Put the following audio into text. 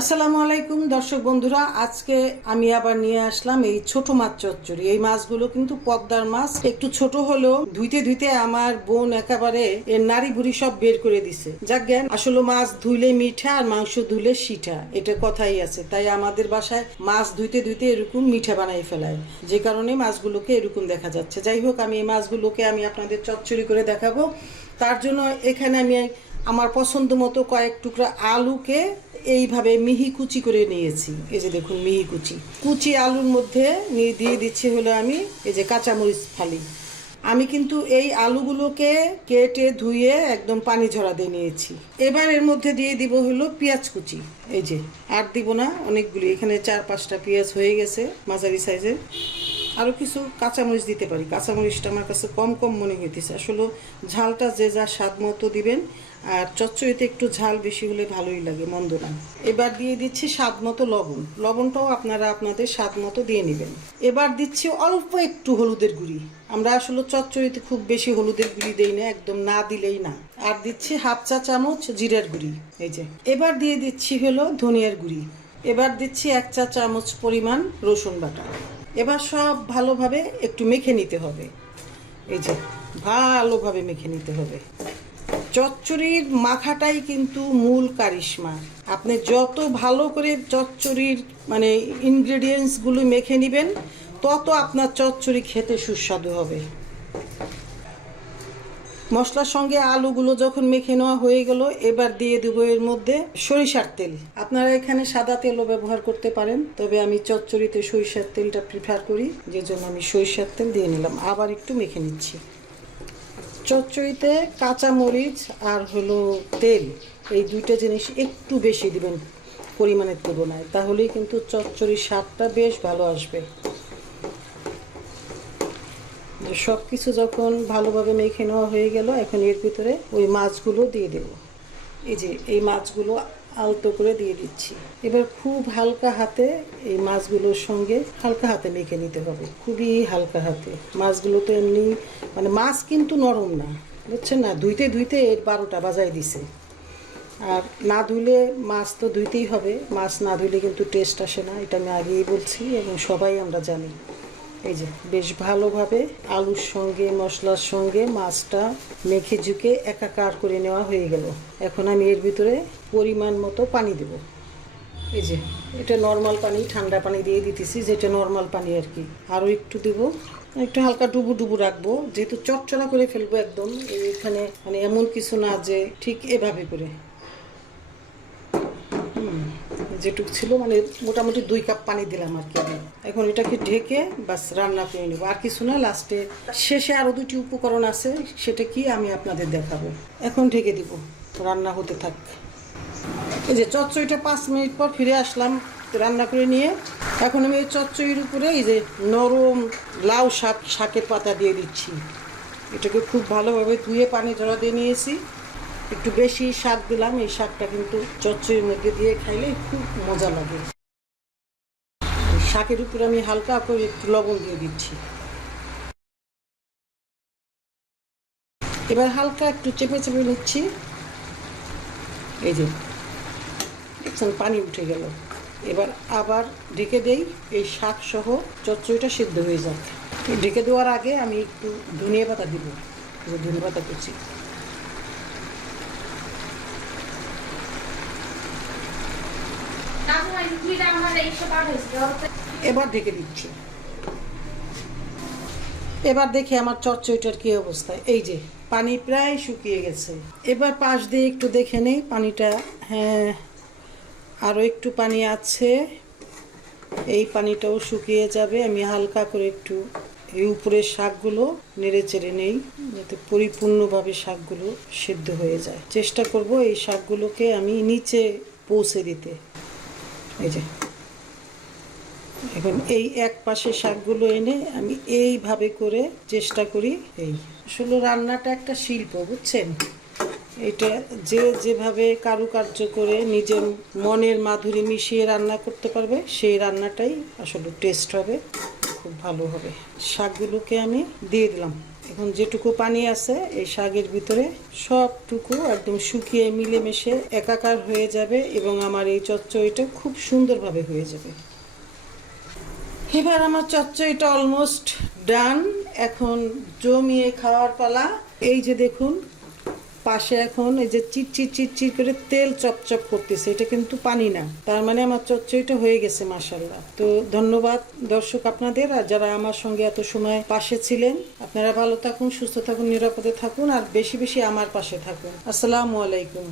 আসসালামু আলাইকুম দর্শক বন্ধুরা, আজকে আমি আবার নিয়ে আসলাম এই ছোট মাছ চচ্চড়ি। এই মাছগুলো কিন্তু পদ্মার মাছ, একটু ছোট হলেও ধুইতে ধুইতে আমার বোন একেবারে এর নাড়ি ভুড়ি সব বের করে দিছে। যাক জ্ঞান, আসলে মাছ ধুইলে মিঠা আর মাংস ধুইলে সিঠা, এটা কথাই আছে। তাই আমাদের বাসায় মাছ ধুইতে ধুইতে এরকম মিঠা বানাই ফেলায়, যে কারণে মাছগুলোকে এরকম দেখা যাচ্ছে। যাই হোক, আমি এই মাছগুলোকে আমি আপনাদের চচ্চড়ি করে দেখাবো। তার জন্য এখানে আমি আমার পছন্দ মতো কয়েক টুকরা আলুকে এইভাবে মিহি কুচি করে নিয়েছি। এই যে দেখুন, মিহি কুচি আলুর মধ্যে দিয়ে দিচ্ছি হলো আমি এই যে কাঁচামরিচ ফালি। আমি কিন্তু এই আলুগুলোকে কেটে ধুয়ে একদম পানি ঝরা দিয়ে নিয়েছি। এবার এর মধ্যে দিয়ে দিব হলো পেঁয়াজ কুচি। এই যে, আর দিব না, অনেকগুলি, এখানে 4-5টা পেঁয়াজ হয়ে গেছে মাঝারি সাইজের। আরও কিছু কাঁচামরিচ দিতে পারি, কাঁচামরিচটা আমার কাছে কম কম মনে হইতেছে। আসলে ঝালটা যে যা স্বাদ মতো দিবেন, আর চচ্চড়িতে একটু ঝাল বেশি হলে ভালোই লাগে, মন্দ না। এবার দিয়ে দিচ্ছি স্বাদ মতো লবণ। লবণটাও আপনারা আপনাদের স্বাদ মতো দিয়ে নেবেন। এবার দিচ্ছি অল্প একটু হলুদের গুঁড়ি। আমরা আসলে চচ্চড়িতে খুব বেশি হলুদের গুঁড়ি দেই না, একদম না দিলেই না। আর দিচ্ছি 1/2 চা চামচ জিরার গুঁড়ি। এই যে, এবার দিয়ে দিচ্ছি হলো ধনিয়ার গুঁড়ি। এবার দিচ্ছি 1 চা চামচ পরিমাণ রসুন বাটা। এবার সব ভালোভাবে একটু মেখে নিতে হবে। এই যে, ভালোভাবে মেখে নিতে হবে। চচ্চড়ির মাখাটাই কিন্তু মূল কারিশমা। আপনি যত ভালো করে চচ্চড়ির মানে ইনগ্রেডিয়েন্টসগুলো মেখে নেবেন, তত আপনার চচ্চড়ি খেতে সুস্বাদু হবে। মশলার সঙ্গে আলুগুলো যখন মেখে নেওয়া হয়ে গেল, এবার দিয়ে দেবো এর মধ্যে সরিষার তেল। আপনারা এখানে সাদা তেলও ব্যবহার করতে পারেন, তবে আমি চচ্চড়িতে সরিষার তেলটা প্রিফার করি, যে জন্য আমি সরিষার তেল দিয়ে নিলাম। আবার একটু মেখে নিচ্ছি। চচ্চড়িতে কাঁচা মরিচ আর হলো তেল, এই দুইটা জিনিস একটু বেশি দিবেন পরিমাণের তুলনায়, তাহলেই কিন্তু চচ্চড়ির স্বাদটা বেশ ভালো আসবে। সব কিছু যখন ভালোভাবে মেখে নেওয়া হয়ে গেল, এখন এর ভিতরে ওই মাছগুলো দিয়ে দেব। এই যে, এই মাছগুলো আলতো করে দিয়ে দিচ্ছি। এবার খুব হালকা হাতে এই মাছগুলোর সঙ্গে হালকা হাতে মেখে নিতে হবে, খুবই হালকা হাতে। মাছগুলো তো এমনি মানে মাছ কিন্তু নরম না, বুঝছেন না? ধুইতে ধুইতে এর 12টা বাজায় দিছে। আর না ধুইলে, মাছ তো ধুইতেই হবে, মাছ না ধুইলে কিন্তু টেস্ট আসে না, এটা আমি আগেই বলছি এবং সবাই আমরা জানি। এই যে, বেশ ভালোভাবে আলুর সঙ্গে মশলার সঙ্গে মাছটা মেখে ঝুঁকে একাকার করে নেওয়া হয়ে গেল। এখন আমি এর ভিতরে পরিমাণ মতো পানি দেব। এই যে, এটা নর্মাল পানি, ঠান্ডা পানি দিয়ে দিতেছি, যেটা নর্মাল পানি আর কি। আরও একটু দেবো, একটু হালকা ডুবু ডুবু রাখবো, যেহেতু চটচড়া করে ফেলবো একদম। এইখানে মানে এমন কিছু না যে ঠিক এভাবে করে, যেটুক ছিল মানে মোটামুটি 2 কাপ পানি দিলাম আর কি। এখন এটাকে ঢেকে বাস রান্না করে নেব, আর কিছু না। লাস্টে শেষে আরও 2টি উপকরণ আছে, সেটা কি আমি আপনাদের দেখাবো। এখন ঢেকে দিব, রান্না হতে থাক। এই যে, চচ্চড়িটা 5 মিনিট পর ফিরে আসলাম রান্না করে নিয়ে। এখন আমি এই চচ্চড়ির উপরে এই যে নরম লাউ শাকের পাতা দিয়ে দিচ্ছি। এটাকে খুব ভালোভাবে ধুয়ে পানি ঝরা দিয়ে নিয়েছি। একটু বেশি শাক দিলাম, এই শাকটা কিন্তু চচ্চড়ির মধ্যে দিয়ে খাইলে খুব মজা লাগে। শাকের উপরে আমি হালকা করে একটু লবণ দিয়ে দিচ্ছি। এবার হালকা একটু চেপে চেপে নিচ্ছি। এই যে, দেখছেন পানি উঠে গেল। এবার আবার ঢেকে দেই, এই শাক সহ চচ্চড়িটা সিদ্ধ হয়ে যাক। ঢেকে দেওয়ার আগে আমি একটু ধনিয়া পাতা দিব, ধনিয়া পাতা করছি। এবার ঢেকে দিচ্ছি। এবার দেখি আমার চচ্চড়িটার কি অবস্থা। এই যে, পানি প্রায় শুকিয়ে গেছে। এবার পাশ দিয়ে একটু দেখে নেই পানিটা। হ্যাঁ, আরও একটু পানি আছে, এই পানিটাও শুকিয়ে যাবে। আমি হালকা করে একটু এই উপরের শাকগুলো নেড়ে চেড়ে নেই, যাতে পরিপূর্ণভাবে শাকগুলো সিদ্ধ হয়ে যায়। চেষ্টা করব এই শাকগুলোকে আমি নিচে পৌঁছে দিতে। এই যে, এখন এই এক পাশে শাকগুলো এনে আমি এইভাবে করে চেষ্টা করি। এই আসলে রান্নাটা একটা শিল্প, বুঝছেন? এটা যে যেভাবে কারুকার্য করে নিজের মনের মাধুরী মিশিয়ে রান্না করতে পারবে, সেই রান্নাটাই আসলে টেস্ট হবে, খুব ভালো হবে। শাকগুলোকে আমি দিয়ে দিলাম। এখন যেটুকু পানি আছে এই শাকের ভিতরে সবটুকু একদম শুকিয়ে মিলেমিশে একাকার হয়ে যাবে এবং আমার এই চচ্চড়িটা খুব সুন্দরভাবে হয়ে যাবে। এবার আমার চচ্চড়িটা অলমোস্ট ডান। এখন জমিয়ে খাওয়ার পালা। এই যে দেখুন পাশে এখন এই যে চিটচিট চিটচিট করে তেল চপচপ করতেছে, এটা কিন্তু পানি না, তার মানে আমার চচ্চড়িটা হয়ে গেছে মাশাআল্লাহ। তো ধন্যবাদ দর্শক আপনাদের, আর যারা আমার সঙ্গে এত সময় পাশে ছিলেন। আপনারা ভালো থাকুন, সুস্থ থাকুন, নিরাপদে থাকুন, আর বেশি বেশি আমার পাশে থাকুন। আসসালামু আলাইকুম।